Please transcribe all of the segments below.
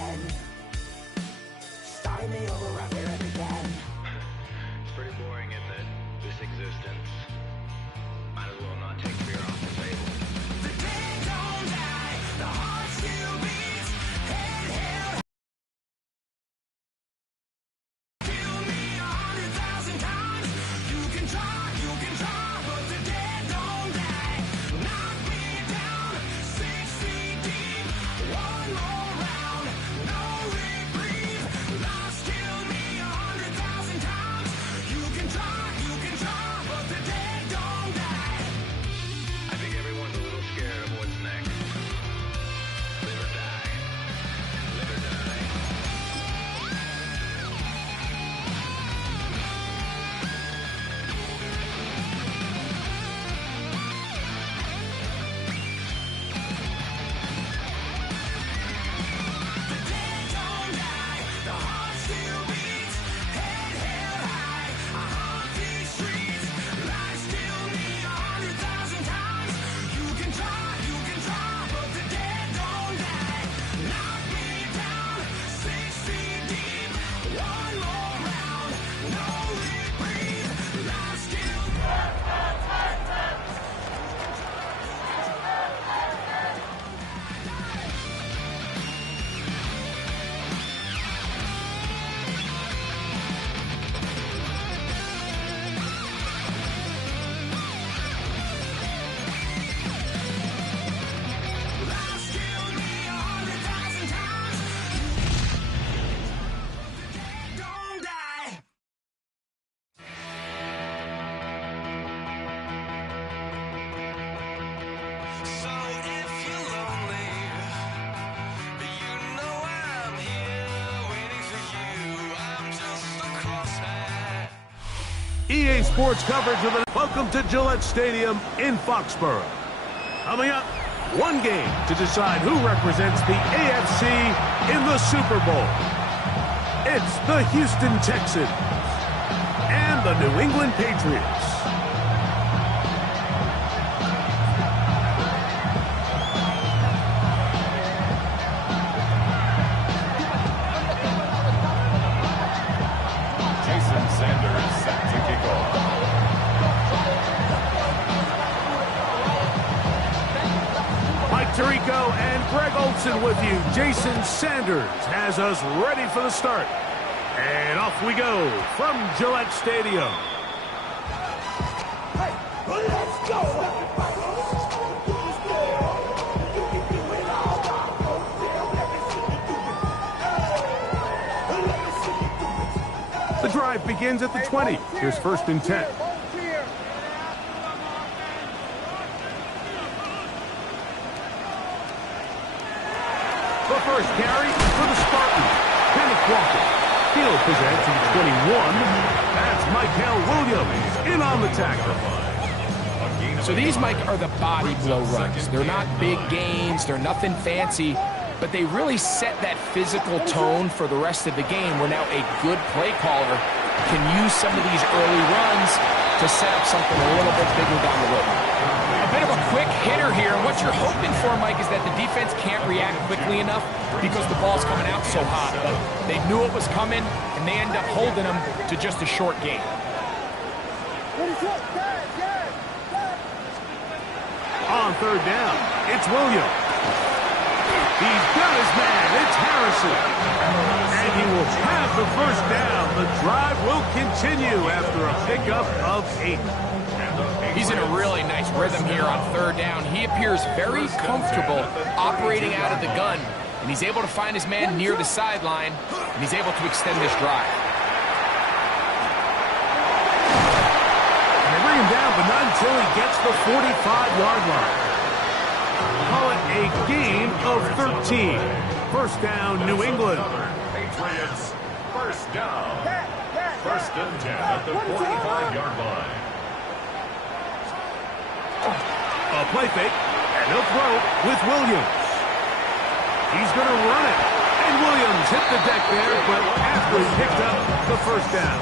again. Starting me over after it began. It's pretty boring, isn't it? This existence. Might as well not take fear off the table. The dead don't die, the heart still beats. Head held, kill me 100,000 times. You can try, but the dead don't die. Knock me down 6 feet deep. One more round, no reprieve. Lost, kill me 100,000 times. You can try, but the dead don't die. I think everyone's a little scared of what's next. Live or die. Live or die. The dead don't die, the heart still beats. Head held high, I haunt these streets. Lies kill me 100,000 times. You can try, but the dead don't die. Knock me down 6 feet deep. One more round, no reprieve. Lies kill me. Lies kill me 100,000 times. The dead don't die. So if you're lonely, you know I'm here waiting for you. I'm just a crosshair. EA Sports coverage of the Welcome to Gillette Stadium in Foxborough. Coming up, one game to decide who represents the AFC in the Super Bowl. It's the Houston Texans and the New England Patriots. Jason Sanders set to kick off. Mike Tirico and Greg Olson with you. Jason Sanders has us ready for the start. And off we go from Gillette Stadium. Let's go! The drive begins at the 20. Here's 1st and 10. The first carry for the Spartans. Kenneth Walker. Field possession 21. That's Michael Williams in on the tackle. So these, Mike, are the body blow runs. They're not big gains, they're nothing fancy, but they really set that physical tone for the rest of the game where now a good play caller can use some of these early runs to set up something a little bit bigger down the road. A bit of a quick hitter here, and what you're hoping for, Mike, is that the defense can't react quickly enough because the ball's coming out so hot. But they knew it was coming, and they end up holding them to just a short game. On 3rd down, it's Williams. He's got his man. It's Harrison. And he will have the 1st down. The drive will continue after a pickup of 8. He's in a really nice rhythm here on 3rd down. He appears very comfortable operating out of the gun, and he's able to find his man near the sideline, and he's able to extend this drive. And they bring him down, but not until he gets the 45-yard line. Call it a gain of 13. 1st down, New England. Patriots, 1st down. 1st and 10 at the 45-yard line. A play fake, and he'll throw with Williams. He's going to run it. And Williams hit the deck there, but after he picked up the 1st down.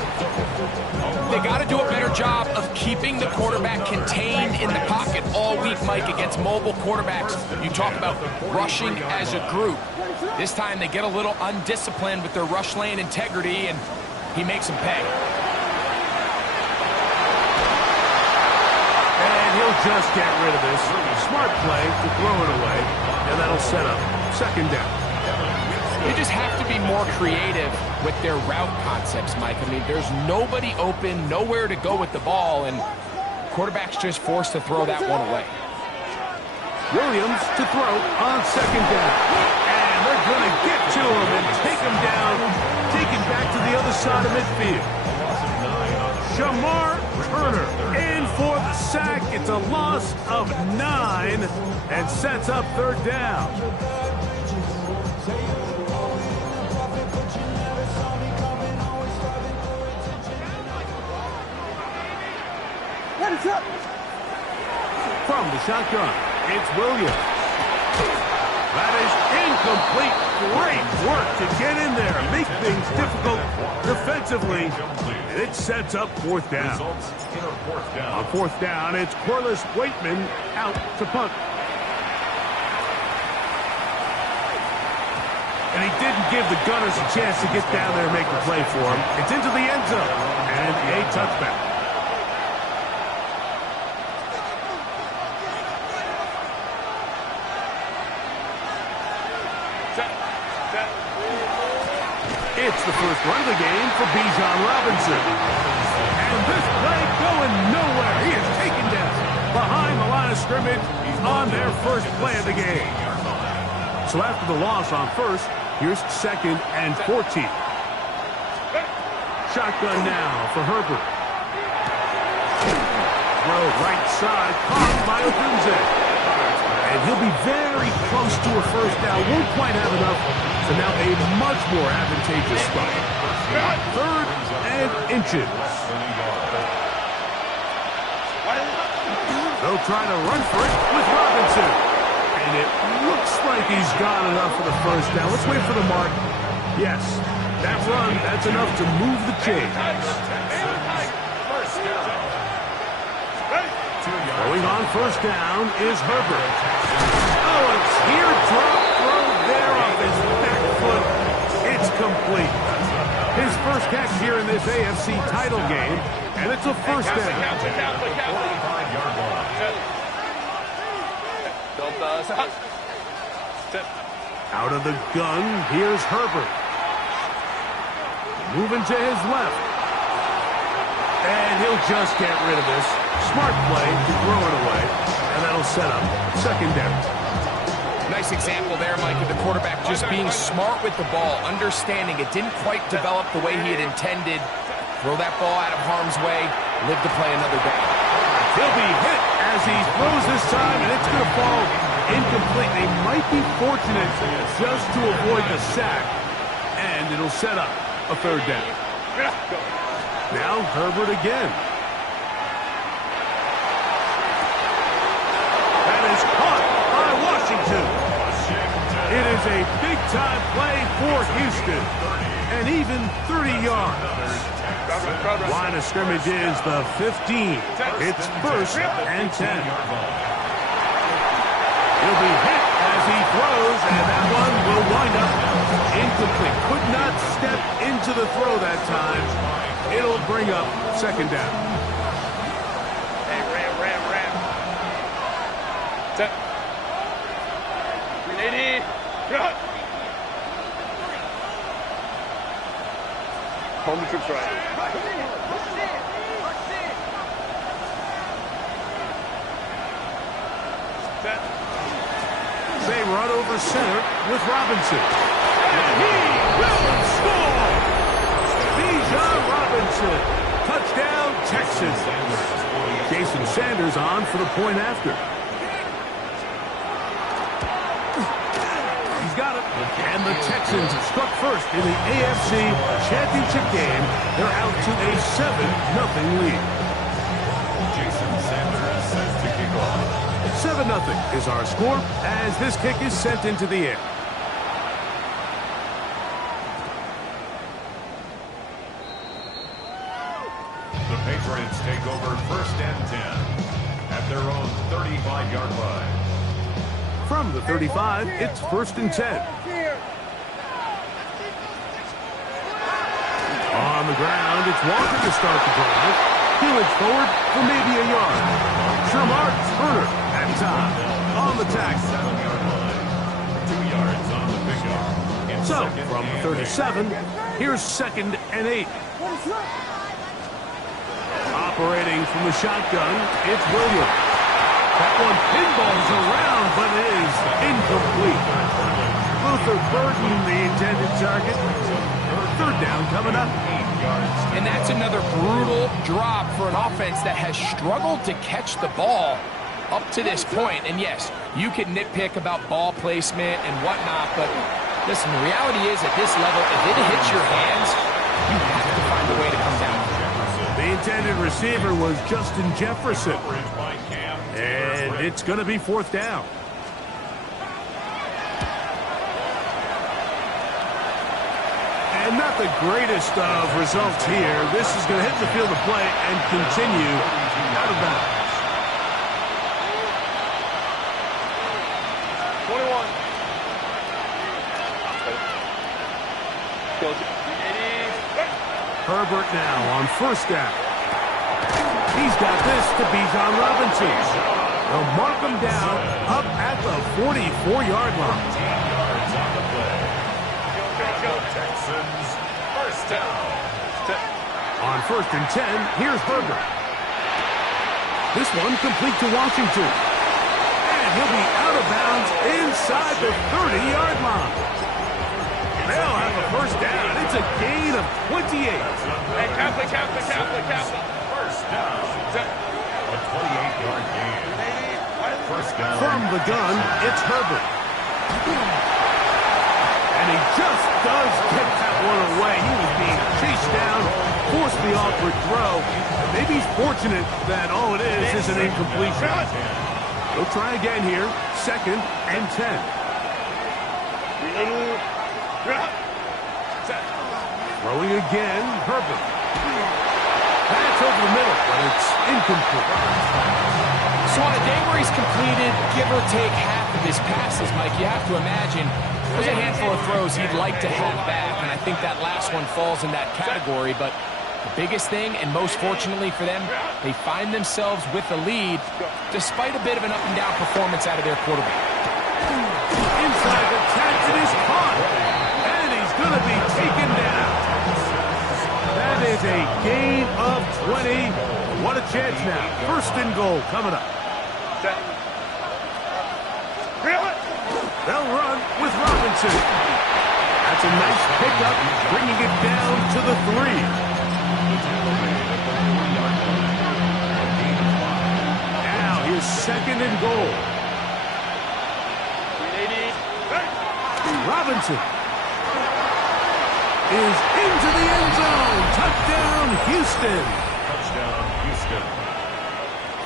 They got to do a better job of keeping the quarterback contained in the pocket all week, Mike, against mobile quarterbacks. You talk about rushing as a group. This time they get a little undisciplined with their rush lane integrity, and he makes them pay. And he'll just get rid of this. Smart play to throw it away, and that'll set up second down. They just have to be more creative with their route concepts, Mike. I mean, there's nobody open, nowhere to go with the ball, and quarterback's just forced to throw that one away. Williams to throw on second down. And they're going to get to him and take him down, take him back to the other side of midfield. Shamar Turner in for the sack. It's a loss of 9 and sets up third down. From the shotgun, it's Williams. That is incomplete. Great work to get in there, make things difficult defensively. And it sets up fourth down. On fourth down, it's Corliss Waitman out to punt. And he didn't give the Gunners a chance to get down there and make the play for him. It's into the end zone and a touchback. It's the first run of the game for Bijan Robinson. And this play going nowhere. He is taken down behind the line of scrimmage on their first play of the game. So after the loss on first, here's second and 14. Shotgun now for Herbert. Throw right side, caught by Ogunze. And he'll be very close to a first down. Won't quite have enough. So now a much more advantageous spot. Third and inches. They'll try to run for it with Robinson. And it looks like he's got enough for the first down. Let's wait for the mark. Yes, that run, that's enough to move the chains. Going on first down is Herbert. Oh, a teardrop throw there off his back foot. It's complete. His first catch here in this AFC title game, and it's a first down. Out of the gun, here's Herbert. Moving to his left. And he'll just get rid of this. Smart play to throw it away, and that'll set up second down. Nice example there, Mike, of the quarterback just being smart with the ball, understanding it didn't quite develop the way he had intended. Throw that ball out of harm's way, live to play another down. He'll be hit as he throws this time, and it's going to fall incomplete. They might be fortunate just to avoid the sack, and it'll set up a third down. Now Herbert again. That is caught by Washington. It is a big-time play for Houston. And even 30 yards. Line of scrimmage is the 15. It's first and 10. He'll be hit as he throws, and that one will wind up incomplete. Could not step into the throw that time. It'll bring up second down. Hey, Ram. Set. 380. Home trips right. Set. They run over center with Robinson. And he will score! Bijan Robinson. Touchdown, Texans. Jason Sanders on for the point after. He's got it. And the Texans struck first in the AFC Championship game. They're out to a 7-0 lead. Jason Sanders says to kick off. 7-0 is our score as this kick is sent into the air. The Patriots take over first and 10 at their own 35-yard line. From the 35, it's first and 10. the ground. It's Walker to start the drive. He'll inch forward for maybe a yard. Shamar Turner at top on the tackle. 7-yard line. 2 yards on the pickup. And So, second from the and 37, here's 2nd and 8. Operating from the shotgun, it's Williams. That one pinballs around, but it is incomplete. Luther Burden, the intended target. 3rd down coming up. And that's another brutal drop for an offense that has struggled to catch the ball up to this point. And yes, you can nitpick about ball placement and whatnot, but listen, the reality is at this level, if it hits your hands, you have to find a way to come down. The intended receiver was Justin Jefferson. And it's going to be 4th down. And not the greatest of results here. This is going to hit the field of play and continue out of bounds. 21. Herbert now on 1st down. He's got this to Bijan Robinson. They'll mark him down up at the 44-yard line. yards on the play. Texans, 1st down. On 1st and 10, here's Herbert. This one complete to Washington. And he'll be out of bounds inside the 30-yard line. They'll have a 1st down. It's a gain of 28. Hey, Catholic. 1st down. A 28-yard gain. 1st down. From the gun, it's Herbert. And he just does get that one away. He was being chased down, forced the awkward throw. And maybe he's fortunate that all it is an incompletion. They'll try again here. 2nd and 10. Throwing again, Herbert. That's over the middle, but it's incomplete. So on a day where he's completed, give or take half of his passes, Mike, you have to imagine there's a handful of throws he'd like to have back, and I think that last one falls in that category. But the biggest thing, and most fortunately for them, they find themselves with the lead despite a bit of an up-and-down performance out of their quarterback. Inside the 10, it is caught. And he's going to be taken down. That is a gain of 20. What a chance now. 1st and goal coming up. They'll run with Robinson. That's a nice pickup, bringing it down to the 3. Now here's 2nd and goal. Robinson is into the end zone. Touchdown, Houston. Touchdown, Houston.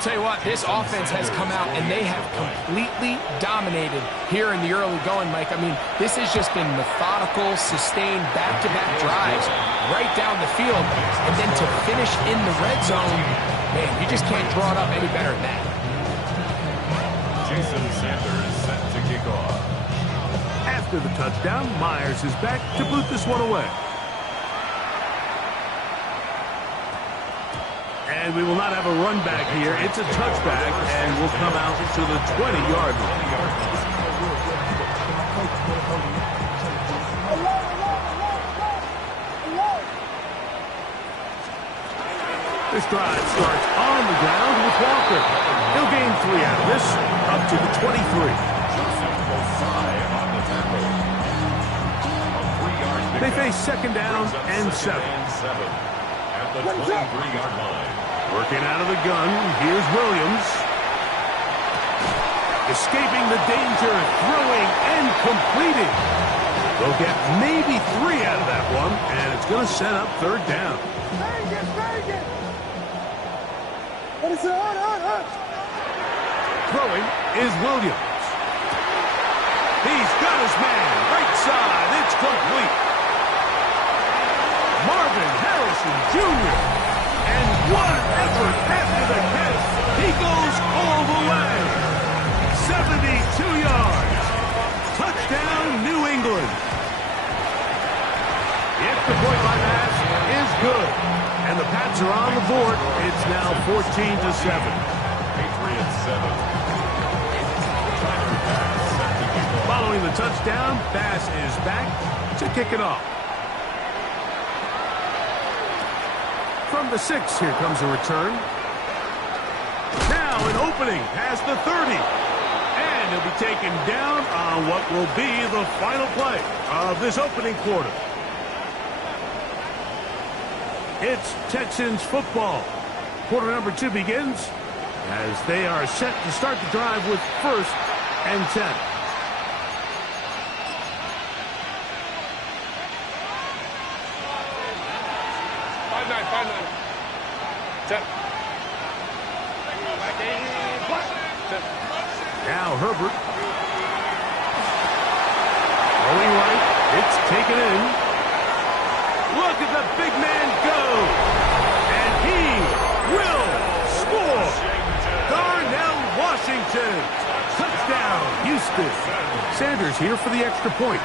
Tell you what, this offense has come out and they have completely dominated here in the early going, Mike. I mean, this has just been methodical, sustained, back-to-back drives right down the field. And then to finish in the red zone, man, you just can't draw it up any better than that. Jason Sanders set to kick off. After the touchdown, Myers is back to boot this one away. And we will not have a run back here. It's a touchback, and we'll come out to the 20-yard line. This drive starts on the ground with Walker. He'll gain 3 out of this, up to the 23. They face 2nd down and 7. At the 23-yard line. Working out of the gun, here's Williams. Escaping the danger, throwing and completing. They'll get maybe 3 out of that one, and it's going to set up 3rd down. Throwing is Williams. He's got his man, right side, it's complete. Marvin Harrison Jr. And what an effort after the catch. He goes all the way. 72 yards. Touchdown, New England. The extra point by pass is good. And the Pats are on the board. It's now 14-7. Patriots 7. Following the touchdown, Bass is back to kick it off. From the 6, here comes a return. Now an opening past the 30. And he'll be taken down on what will be the final play of this opening quarter. It's Texans football. Quarter number 2 begins as they are set to start the drive with 1st and 10. Now Herbert. Rolling right. It's taken in. Look at the big man go. And he will score. Darnell Washington. Touchdown, Houston. Sanders here for the extra point.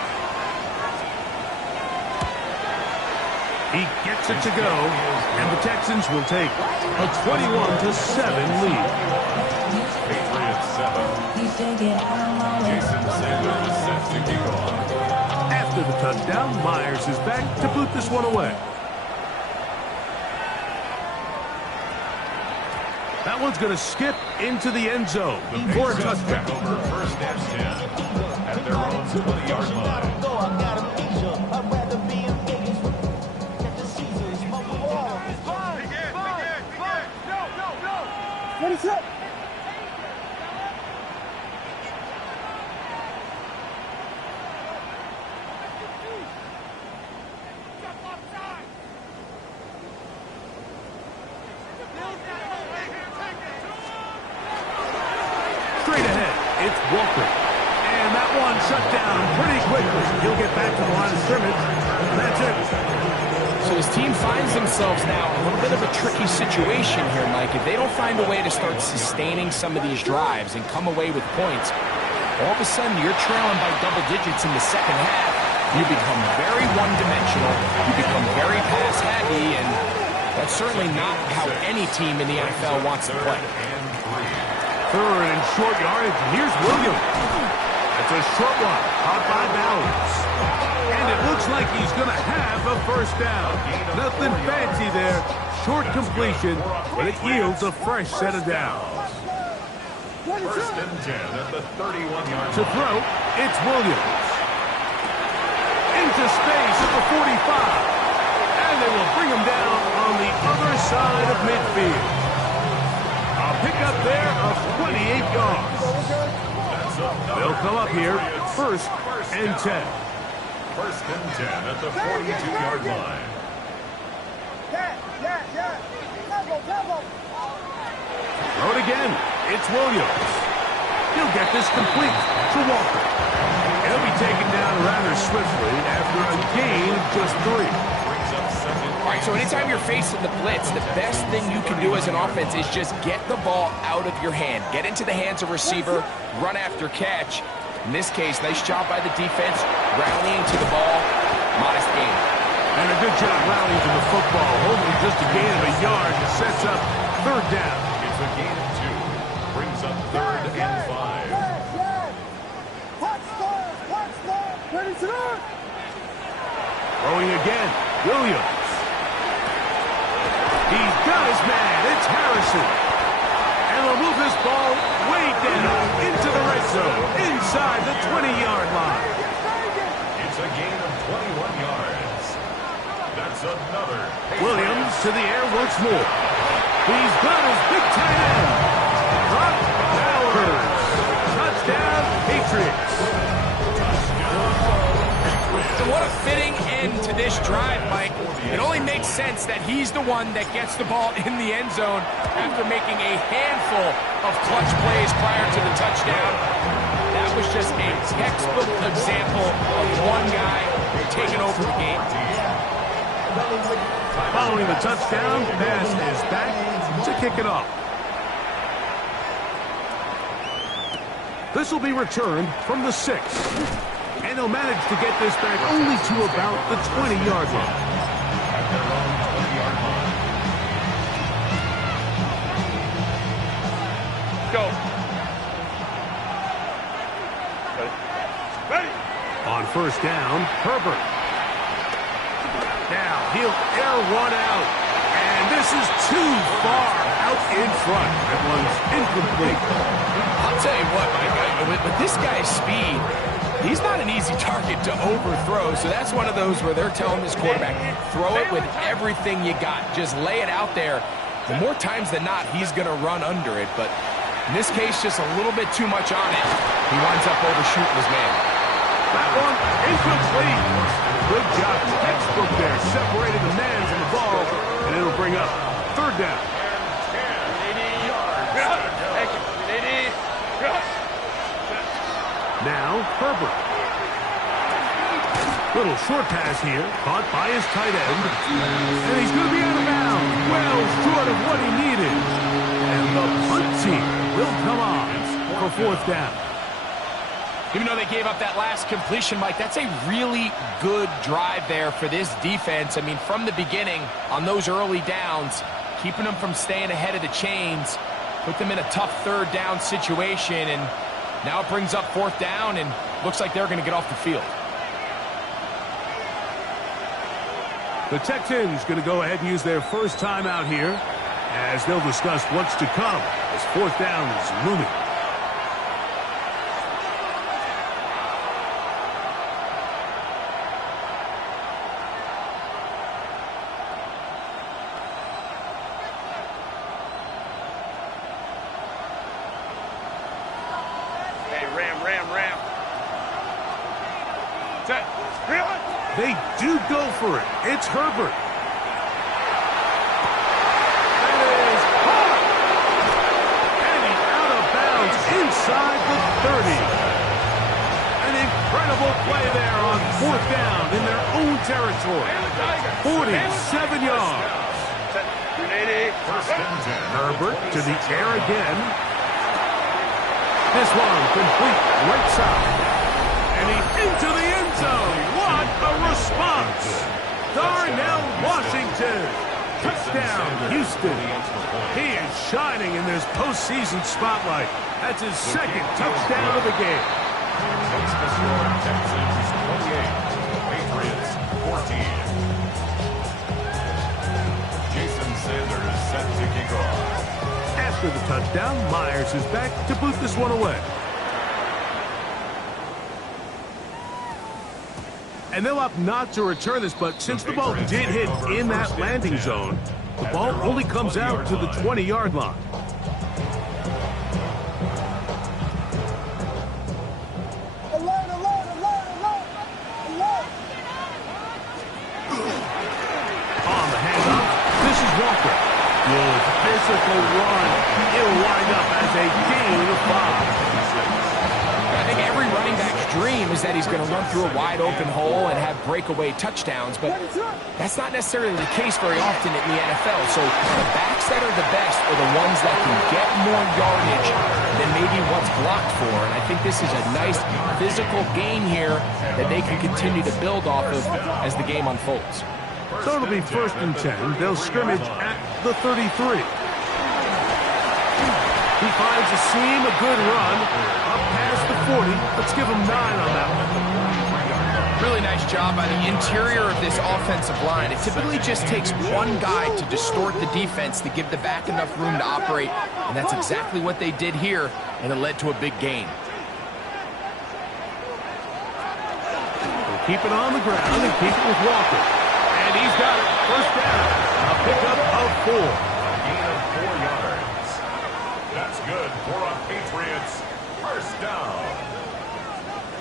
He gets it to go, and the Texans will take a 21-7 lead. Patriots 7. Jason Sanders set to kick off. After the touchdown, Myers is back to boot this one away. That one's going to skip into the end zone for a touchdown. Over 1st and 10 at their own 20-yard line. Straight ahead, it's Walker. And that one shut down pretty quickly. He'll get back to the line of scrimmage. That's it. So his team finds themselves now in a little bit of a tricky situation here, Mike. If they don't find a way to start sustaining some of these drives and come away with points, all of a sudden you're trailing by double digits in the second half. You become very one-dimensional. You become very pass-heavy, and that's certainly not how any team in the NFL wants to play. 3rd and short yardage. Here's Williams. That's a short one. Caught by Bowers. And it looks like he's going to have a 1st down. Nothing fancy there. Short completion, but it yields a fresh set of downs. 1st and 10 at the 31-yard To line. throw, it's Williams. Into space at the 45. And they will bring him down on the other side of midfield. A pickup there of 28 yards. They'll come up here 1st and 10. 1st and 10 at the 42-yard line. Throw it again. It's Williams. He'll get this complete to Walker. He'll be taken down rather swiftly after a gain of just 3. Brings up 2nd. All right, so anytime you're facing the blitz, the best thing you can do as an offense is just get the ball out of your hand. Get into the hands of receiver, run after catch. In this case, nice job by the defense, rallying to the ball. Modest gain. And a good job rallying to the football. Holding just a gain of a yard and sets up 3rd down. It's a gain of 2. Brings up 3rd and 5. Throwing again. Williams. He's got his man. It's Harrison. And they'll move this ball way down into the red zone, inside the 20-yard line. It's a gain of 21 yards. That's another. Williams to the air once more. He's got his big tight end. Brock Bowers. Touchdown, Patriots. So what a fitting end to this drive, Mike. It only makes sense that he's the one that gets the ball in the end zone after making a handful of clutch plays prior to the touchdown. That was just a textbook example of one guy taking over the game. Following the touchdown, Bass is back to kick it off. This will be returned from the 6. And they'll manage to get this back only to about the 20-yard line. At their own Go. Ready. On first down, Herbert. Now he'll air one out. And this is too far out in front. That one's incomplete. I'll tell you what, Mike, with this guy's speed, he's not an easy target to overthrow. So that's one of those where they're telling this quarterback, throw it with everything you got. Just lay it out there. The more times than not, he's going to run under it. But in this case, just a little bit too much on it. He winds up overshooting his man. That one incomplete. Good job. Textbook there. Separated the man from the ball. And it'll bring up third down. 80 yards. Thank you. 80. Now, Herbert. Little short pass here. Caught by his tight end. And he's going to be out of bounds. Well short of what he needed. And the punt team will come on for fourth down. Even though they gave up that last completion, Mike, that's a really good drive there for this defense. I mean, from the beginning, on those early downs, keeping them from staying ahead of the chains, put them in a tough third down situation, and now it brings up fourth down, and looks like they're going to get off the field. The Texans going to go ahead and use their first timeout here as they'll discuss what's to come as fourth down is looming. Ram. Set. Really? They do go for it. It's Herbert. That is caught. And he's out of bounds inside the 30. An incredible play there on fourth down in their own territory. 47 yards. Set. 80. First and 10. Herbert to the air again. This one complete right side. And he's into the end zone. What a response. Darnell Washington. Touchdown, Houston. He is shining in this postseason spotlight. That's his second touchdown of the game. Takes the score. Texans 28. Patriots 14. Jason Sanders set to kick off. After the touchdown, Myers is back to boot this one away. And they'll opt not to return this, but since the ball did hit in that landing zone, the ball only comes out to the 20-yard line. On the handoff, this is Walker. Good physical run. It'll wind up as a gain of 5. I think every running back's dream is that he's going to run through a wide open hole and have breakaway touchdowns, but that's not necessarily the case very often in the NFL. So the backs that are the best are the ones that can get more yardage than maybe what's blocked for. And I think this is a nice physical gain here that they can continue to build off of as the game unfolds. So it'll be first and 10. They'll scrimmage at the 33. He finds a seam, a good run, up past the 40. Let's give him 9 on that one. Really nice job by the interior of this offensive line. It typically just takes one guy to distort the defense to give the back enough room to operate, and that's exactly what they did here, and it led to a big gain. They'll keep it on the ground and keep it with Walker. And he's got it. First down. A pickup of 4. Gain of 4 yards. That's good for a Patriots first down.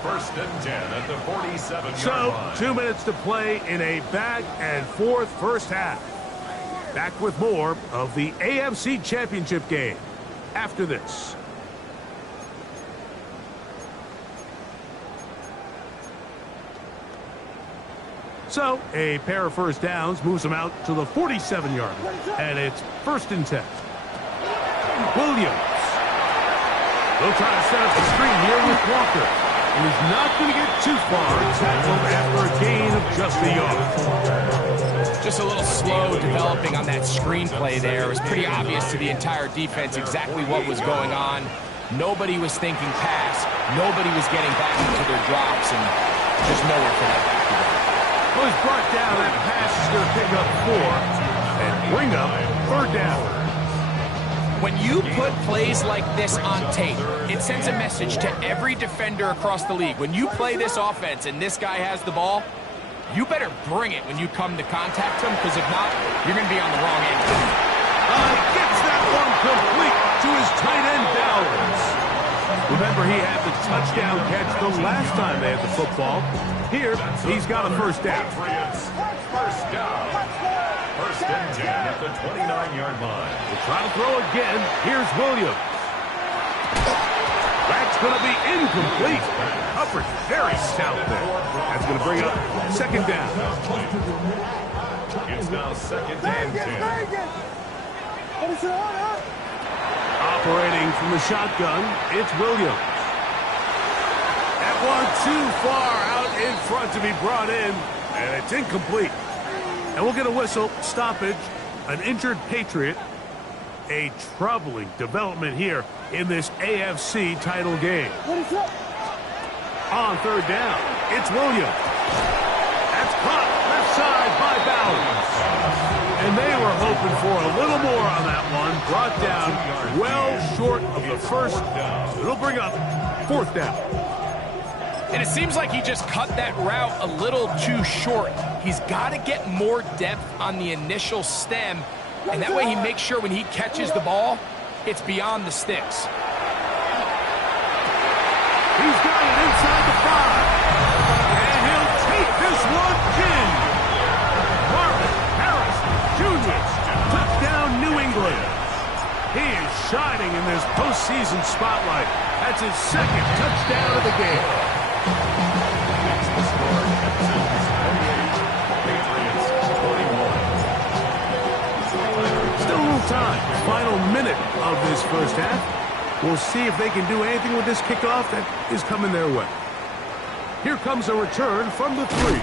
First and 10 at the 47-yard So, line. 2 minutes to play in a back-and-forth first half. Back with more of the AFC Championship game after this. So, a pair of first downs moves them out to the 47-yard line. And it's first and 10. Williams. They'll try to set up the screen here with Walker. And he's not going to get too far. Tackled after a gain of just a yard. Just a little slow developing on that screenplay there. It was pretty obvious to the entire defense exactly what was going on. Nobody was thinking pass. Nobody was getting back into their drops, and just nowhere for that back to go. Well, he's brought down. That pass is going to pick up 4 and bring up 3rd down. When you put plays like this on tape, it sends a message to every defender across the league. When you play this offense and this guy has the ball, you better bring it when you come to contact him, because if not, you're going to be on the wrong end. Gets that one complete to his tight end, Dowers. Remember, he had the touchdown catch the last time they had the football. Here, he's got a 1st down. Patriots, 1st down. 1st and 10 at the 29-yard line. We'll try to throw again. Here's Williams. That's going to be incomplete. Coverage very stout there. That's going to bring up 2nd down. It's now 2nd and 10. Operating from the shotgun, it's Williams. That one too far out in front to be brought in, and it's incomplete. And we'll get a whistle, stoppage, an injured Patriot. A troubling development here in this AFC title game. On 3rd down, it's Williams. That's caught left side by Bowers. And they were hoping for a little more on that one. Brought down well short of the 1st. It'll bring up 4th down. And it seems like he just cut that route a little too short. He's got to get more depth on the initial stem, and that way he makes sure when he catches the ball, it's beyond the sticks. He's got it inside the 5. And he'll take this one in. Marvin Harris Jr. Touchdown, New England. He is shining in this postseason spotlight. That's his 2nd touchdown of the game. Still a little time. Final minute of this 1st half. We'll see if they can do anything with this kickoff that is coming their way. Here comes a return from the 3.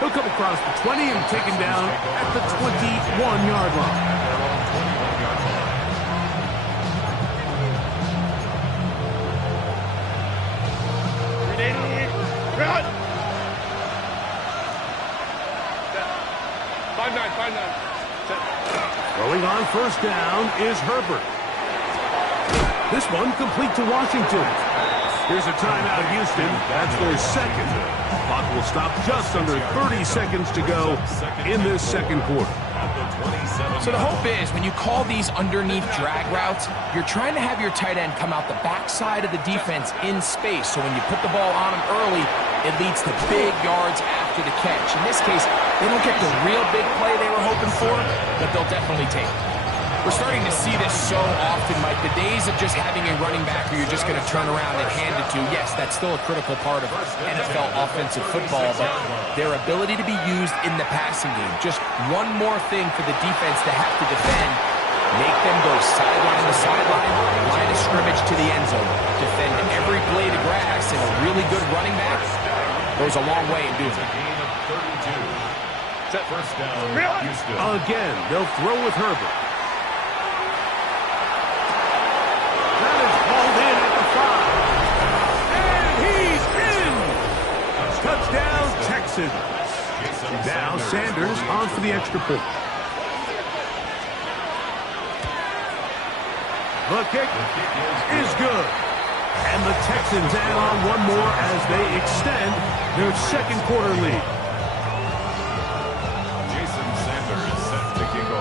He'll come across the 20 and taken down at the 21-yard line. Run! 5-9. Throwing on 1st down is Herbert. This one complete to Washington. Here's a timeout, Houston. That's their 2nd. Clock will stop just under 30 seconds to go in this 2nd quarter. So the hope is when you call these underneath drag routes, you're trying to have your tight end come out the backside of the defense in space. So when you put the ball on him early, it leads to big yards after the catch. In this case, they don't get the real big play they were hoping for, but they'll definitely take it. We're starting to see this so often, Mike. The days of just having a running back who you're just going to turn around and hand it to, yes, that's still a critical part of NFL offensive football, but their ability to be used in the passing game, just one more thing for the defense to have to defend, make them go sideline to sideline, line of scrimmage to the end zone, defend every blade of grass, and a really good running back goes a long way in doing it. First down, Houston. Again, they'll throw with Herbert. That is hauled in at the 5. And he's in! Touchdown, Texans. Now Sanders on for the extra point. The kick is good. And the Texans add on one more as they extend their 2nd quarter lead.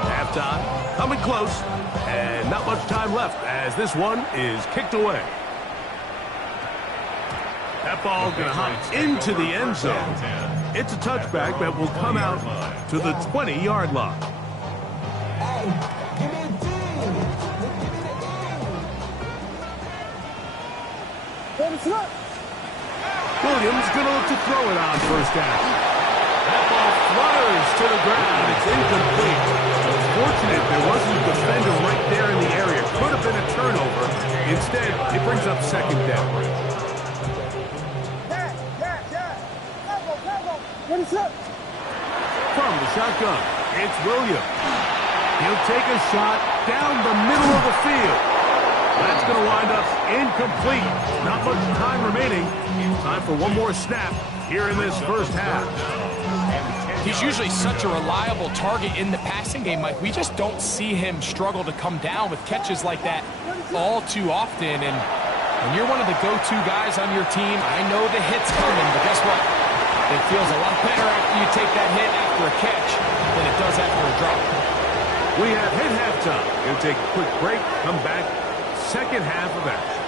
Halftime, coming close, and not much time left as this one is kicked away. That ball going to hop into the end zone. It's a touchback that will come out to the 20-yard line. Williams going to look to throw it on 1st down. That ball flutters to the ground. It's incomplete. Unfortunate there wasn't a defender right there in the area. Could have been a turnover. Instead, it brings up 2nd down. From the shotgun, It's Williams. He'll take a shot down the middle of the field. That's going to wind up incomplete. Not much time remaining. Time for one more snap here in this first half. He's usually such a reliable target in the passing game, Mike. We just don't see him struggle to come down with catches like that all too often. And when you're one of the go-to guys on your team, I know the hit's coming, but guess what? It feels a lot better after you take that hit after a catch than it does after a drop. We have hit halftime. Going to take a quick break. Come back. Second half of action.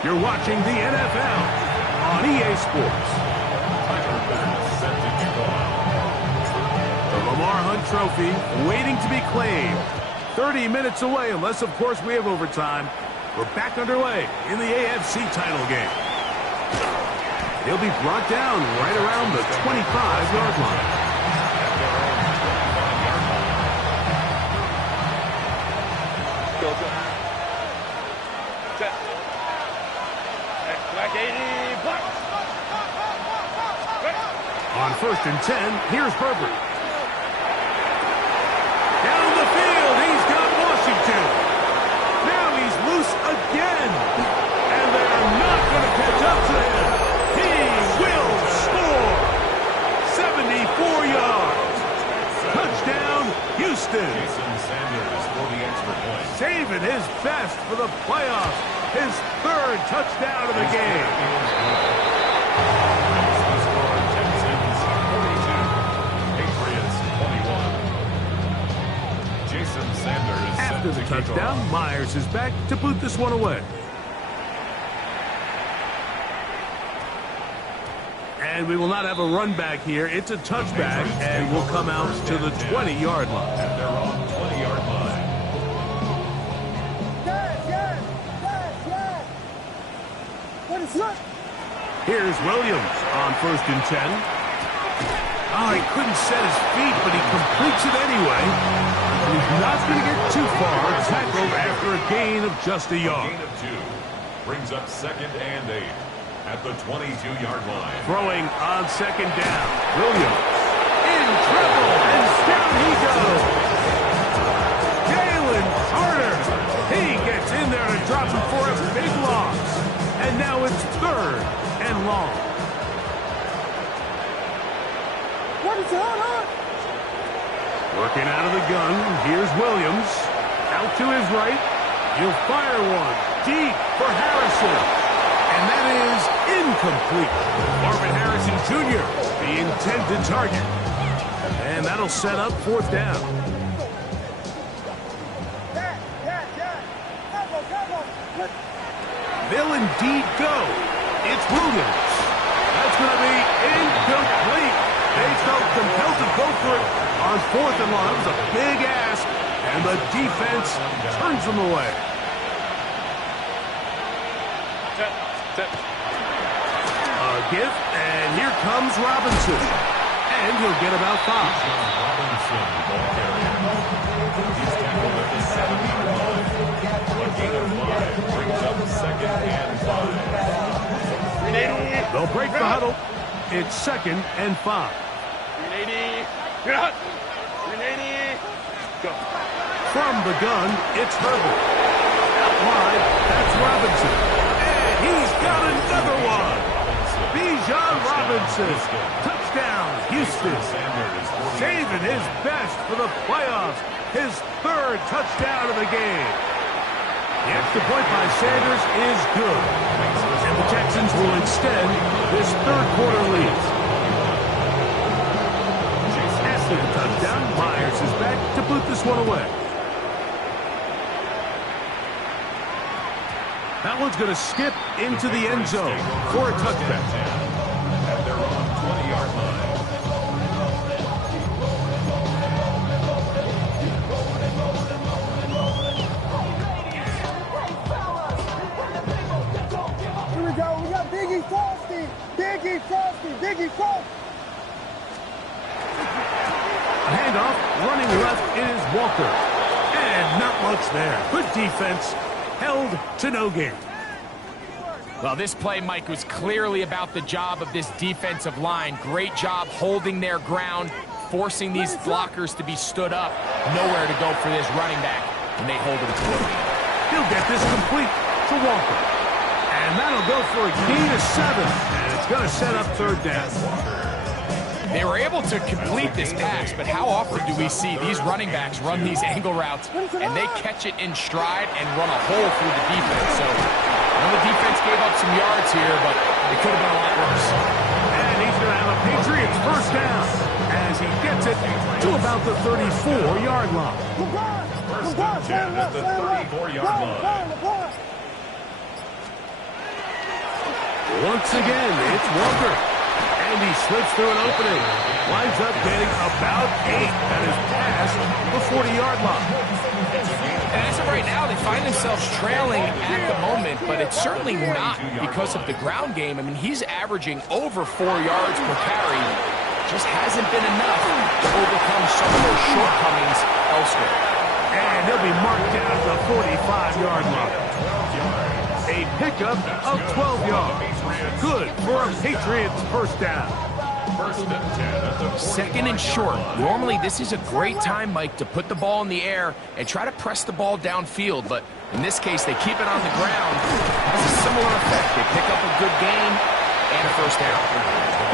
You're watching the NFL on EA Sports. The Lamar Hunt Trophy waiting to be claimed. 30 minutes away, unless, of course, we have overtime. We're back underway in the AFC title game. He'll be brought down right around the 25-yard line. Black 80, black. On 1st and 10, here's Herbert. Down the field, he's got Washington. Now he's loose again. And they're not going to catch up to him. He will score. 74 yards. Touchdown, Houston. Jason Sanders for the extra point. Saving his best for the playoffs. His 3rd touchdown of the game. After the touchdown, Myers is back to boot this one away. And we will not have a run back here. It's a touchback, and we'll come out to the 20-yard line. At their own 20-yard line. Here's Williams on 1st and 10. Oh, he couldn't set his feet, but he completes it anyway. He's not going to get too far. Tackled after a gain of just a yard. Gain of 2 brings up 2nd and 8 at the 22-yard line. Throwing on 2nd down. Williams in trouble, and down he goes. Jalen Carter. He gets in there to drop him for a big loss. And now it's 3rd and long. What is going on? Working out of the gun, here's Williams. Out to his right. He'll fire one deep for Harrison. And that is incomplete. Marvin Harrison Jr., the intended target. And that'll set up 4th down. They'll indeed go. It's Williams. That's going to be incomplete. They felt compelled to go for it on 4th and long. It was a big ask, and the defense turns them away. A gift, and here comes Robinson. And he'll get about 5. Robinson, ball carrier. He's tackled at the 7-yard line. A gain of 5 brings up 2nd and 5. They'll break the huddle. It's 2nd and 5. 380. You're out. 380. Go. From the gun, it's Herbert. Out wide, that's Robinson. And he's got another one. Bijan Robinson. Touchdown, Houston. Saving his best for the playoffs. His 3rd touchdown of the game. The extra point by Sanders is good. And the Texans will extend this 3rd quarter lead. After the touchdown, Myers is back to boot this one away. That one's going to skip into the end zone for a touchback. At their own 20-yard line. Here we go. We got Biggie Frosty. Biggie Frosty. Biggie Frosty. Handoff, running left is Walker. And not much there. Good defense, held to no gain. Well, this play, Mike, was clearly about the job of this defensive line. Great job holding their ground, forcing these blockers to be stood up. Nowhere to go for this running back, and they hold him to it. He'll get this complete to Walker. And that'll go for a gain of 7. And it's going to set up third down. They were able to complete this pass, but how often do we see these running backs run these angle routes and they catch it in stride and run a hole through the defense? So, I know the defense gave up some yards here, but it could have been a lot worse. And he's going to have a Patriots first down as he gets it to about the 34-yard line. First and 10 at the 34-yard line. Once again, it's Walker. And he slips through an opening. Winds up getting about 8. That is past the 40-yard line. And as of right now, they find themselves trailing at the moment, but it's certainly not because of the ground game. I mean, he's averaging over 4 yards per carry. Just hasn't been enough to overcome some of those shortcomings elsewhere. And he'll be marked down at the 45-yard line. A pickup of 12 yards. Good for a Patriots first down. First and 10 at the 40-yard Second and short. Normally, this is a great time, Mike, to put the ball in the air and try to press the ball downfield. But in this case, they keep it on the ground. It's a similar effect. They pick up a good gain and a first down.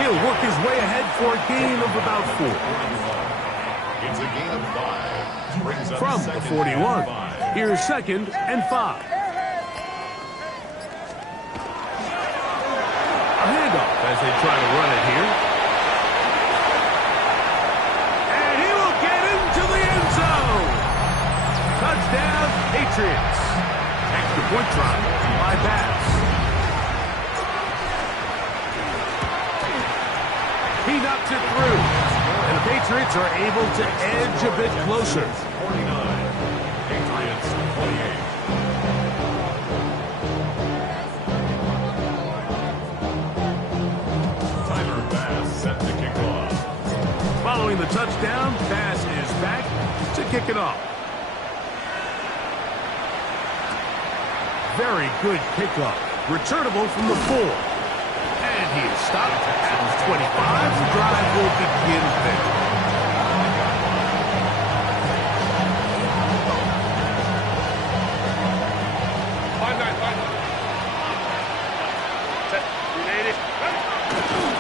He'll work his way ahead for a gain of about 4. It's a gain of 5. Brings up From the second 41, and 5. here's 2nd and 5. A handoff as they try to run it here. And he will get into the end zone. Touchdown, Patriots. Extra point try by Bass. He knocks it through. And the Patriots are able to edge a bit closer. 49. Patriots 28. Set to kick off. Following the touchdown, Bass is back to kick it off. Very good kickoff. Returnable from the 4. And he is stopped at the 25. The drive will begin there.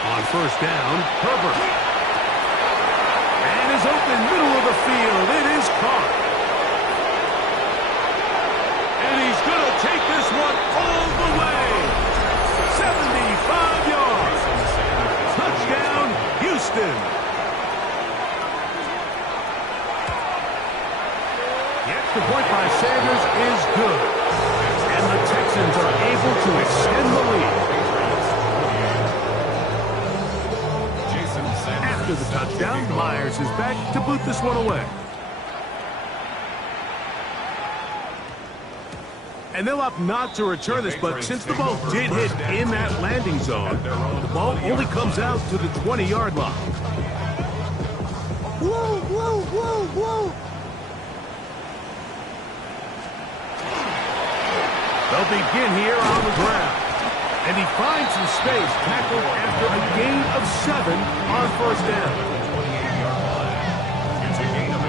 On first down, Herbert. And is open middle of the field. It is caught. And he's going to take this one all the way. 75 yards. Touchdown, Houston. The extra point by Sanders is good. And the Texans are able to extend the lead. After the touchdown, Myers is back to boot this one away. And they'll opt not to return this, but since the ball did hit in that landing zone, the ball only comes out to the 20-yard line. Whoa, whoa, whoa, whoa. They'll begin here on the ground. And he finds some space, tackled after a gain of 7 on first down. It's a gain of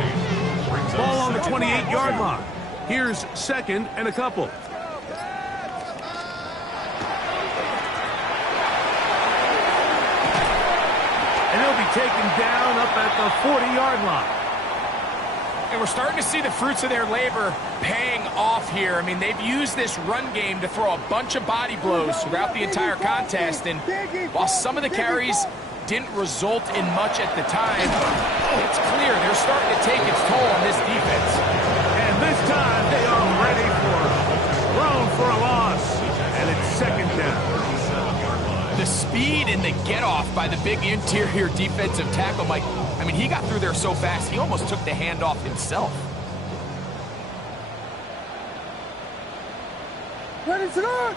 8. Ball on the 28-yard line. Here's 2nd and a couple. And he'll be taken down up at the 40-yard line. And we're starting to see the fruits of their labor paying off here. I mean, they've used this run game to throw a bunch of body blows throughout the entire contest. And while some of the carries didn't result in much at the time, it's clear they're starting to take its toll on this defense. And this time they are ready for thrown for a loss. And it's 2nd down. The speed and the get-off by the big interior defensive tackle, Mike, I mean, he got through there so fast, he almost took the handoff himself. Ready to go.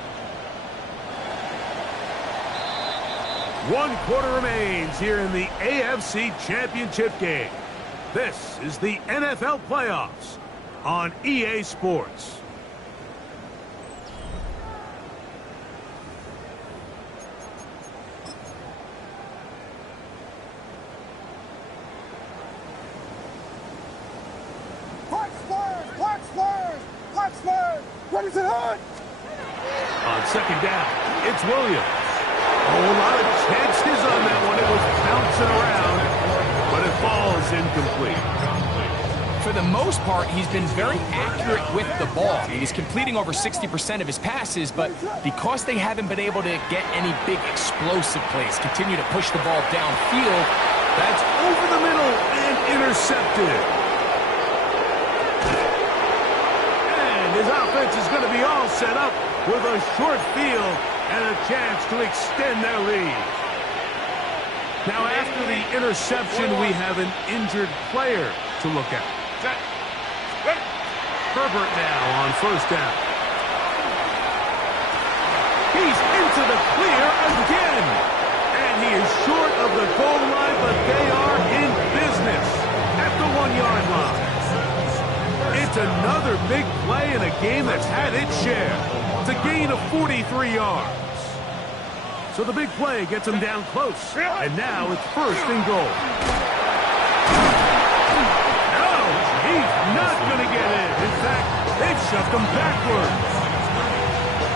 1 quarter remains here in the AFC Championship game. This is the NFL playoffs on EA Sports. Box first. Ready to the hood. On second down, it's Williams. A whole lot of chances on that one. It was bouncing around, but it falls incomplete. For the most part, he's been very accurate with the ball. He's completing over 60% of his passes, but because they haven't been able to get any big explosive plays, continue to push the ball downfield. That's over the middle and intercepted. And his offense is going to be all set up with a short field and a chance to extend their lead. Now, after the interception, we have an injured player to look at. Herbert now on first down. He's into the clear again. And he is short of the goal line, but they are in business at the 1-yard line. It's another big play in a game that's had its share. It's a gain of 43 yards. So the big play gets him down close. And now it's first and goal. No, he's not going to get in. In fact, they've shoved him backwards.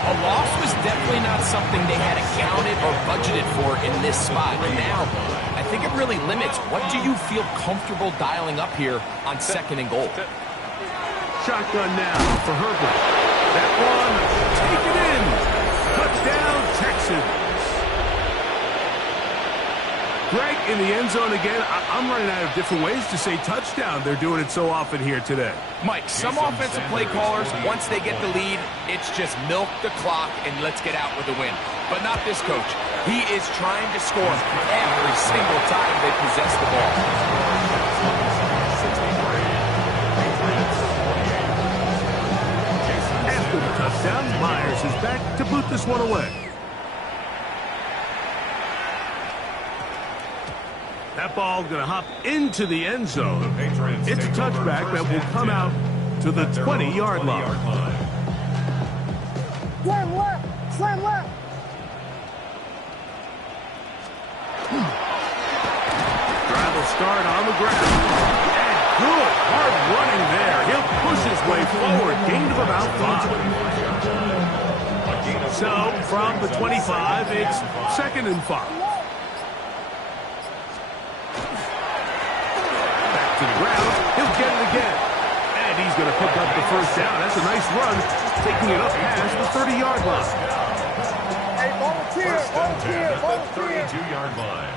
A loss was definitely not something they had accounted or budgeted for in this spot. And now, I think it really limits what do you feel comfortable dialing up here on second and goal. Shotgun now for Herbert. That one, take it in. Touchdown, Texans. Greg, in the end zone again. I'm running out of different ways to say touchdown. They're doing it so often here today. Mike, some offensive play callers, once they get the lead, it's just milk the clock and let's get out with a win. But not this coach. He is trying to score every single time they possess the ball. After the touchdown, Myers is back to boot this one away. That ball going to hop into the end zone. It's a touchback that will come out to the 20-yard line. Slam left. Slam left. Drive will start on the ground. And good, hard running there. He'll push his way forward. Gain of about 5. So, from the 25, it's second and 5. To the ground, he'll get it again. And he's going to pick up the first down. That's a nice run, taking it up past the 30-yard line. Hey, volunteer, volunteer, volunteer. 32-yard line.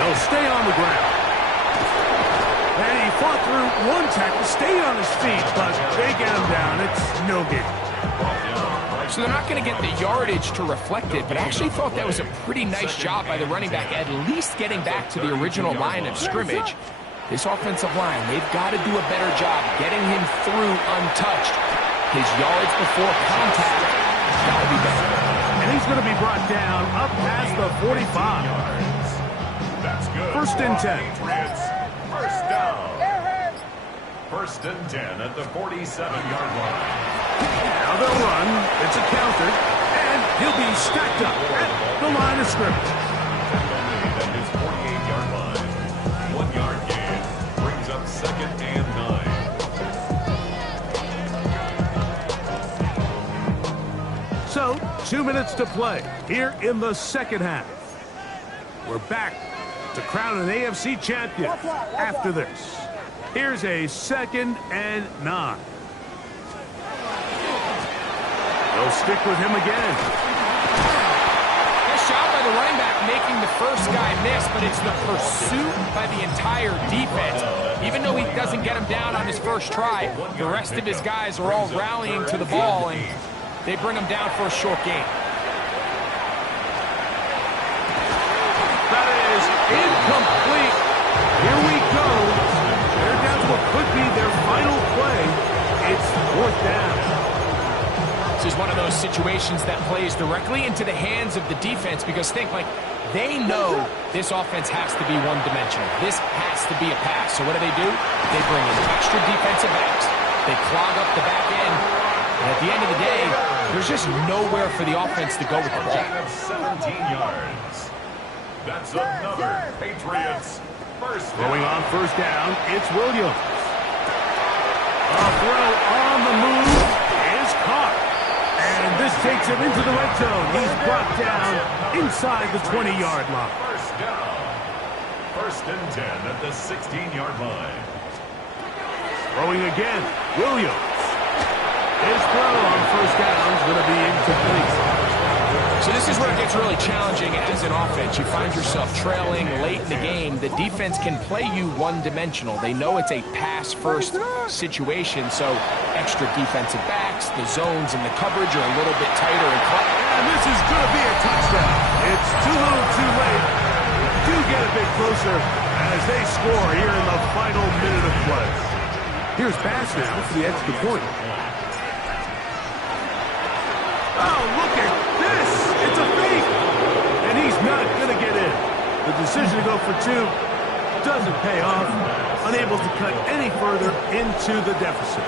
They'll stay on the ground. And he fought through one tackle, stayed on his feet, but they get him down. It's no good. So they're not going to get the yardage to reflect it, but I actually thought that was a pretty nice job by the running back, at least getting back to the original line of scrimmage. This offensive line, they've got to do a better job getting him through untouched. His yards before contact has got to be better. And he's going to be brought down up past the 45. That's good. First and 10. Patriots, first down. First and 10 at the 47-yard line. Now they'll run. It's a counter. And he'll be stacked up at the line of scrimmage. At his 48-yard line. 1 yard gain. Brings up second and 9. So, 2 minutes to play here in the second half. We're back to crown an AFC champion after this. Here's a second and 9. They'll stick with him again. Nice job by the running back making the first guy miss, but it's the pursuit by the entire defense. Even though he doesn't get him down on his first try, the rest of his guys are all rallying to the ball, and they bring him down for a short gain. That is incomplete. Here we go. They're down to what could be their final play. It's fourth down. This is one of those situations that plays directly into the hands of the defense, because think, like, they know this offense has to be one-dimensional. This has to be a pass. So what do? They bring in extra defensive backs. They clog up the back end. And at the end of the day, there's just nowhere for the offense to go with the ball. Gain of 17 yards. That's another Patriots first down. Throwing on first down, it's Williams. A throw on the move is caught. And this takes him into the red zone. He's brought down inside the 20-yard line. First down. First and 10 at the 16-yard line. Throwing again, Williams. His throw on first down is going to be incomplete. So this is where it gets really challenging as an offense. You find yourself trailing late in the game. The defense can play you one-dimensional. They know it's a pass-first situation, so extra defensive backs, the zones and the coverage are a little bit tighter and And this is going to be a touchdown. It's too little too late. Do get a bit closer as they score here in the final minute of play. Here's pass now for the extra point. Oh, look at this. It's a fake. And he's not going to get in. The decision to go for two doesn't pay off. Unable to cut any further into the deficit.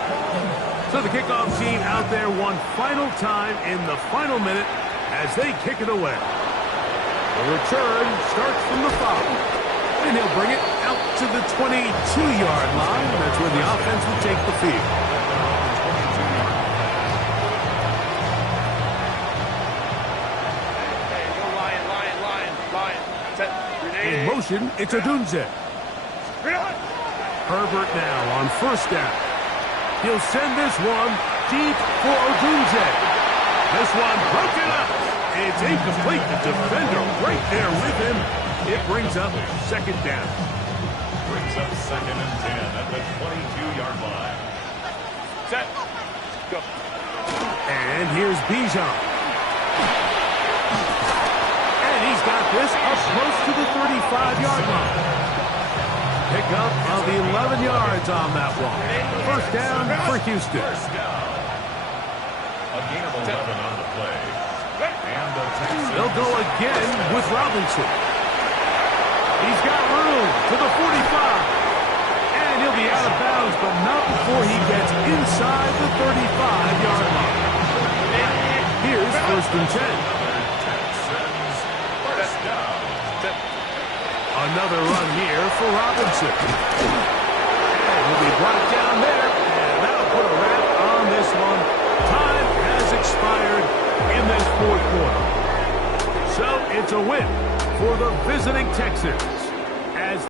So the kickoff team out there one final time in the final minute as they kick it away. The return starts from the 5. And he'll bring it out to the 22-yard line. That's where the offense will take the field. In motion, it's Odunze. Herbert now on first down. He'll send this one deep for Odunze. This one broken up. It's incomplete. The defender right there with him. It brings up second down. Brings up second and 10 at the 22-yard line. Set. Go. And here's Bijan. And he's got this up close to the 35-yard line. Pick up of 11 yards on that one. First down for Houston. First down. A gain of 11 on the play. And the Texans. They'll go again with Robinson. He's got room to the 45. And he'll be out of bounds, but not before he gets inside the 35-yard line. Here's first and 10. Texans. First down. Another run here for Robinson. And he'll be brought down there. And that'll put a wrap on this one. Time has expired in this fourth quarter. So it's a win for the visiting Texans.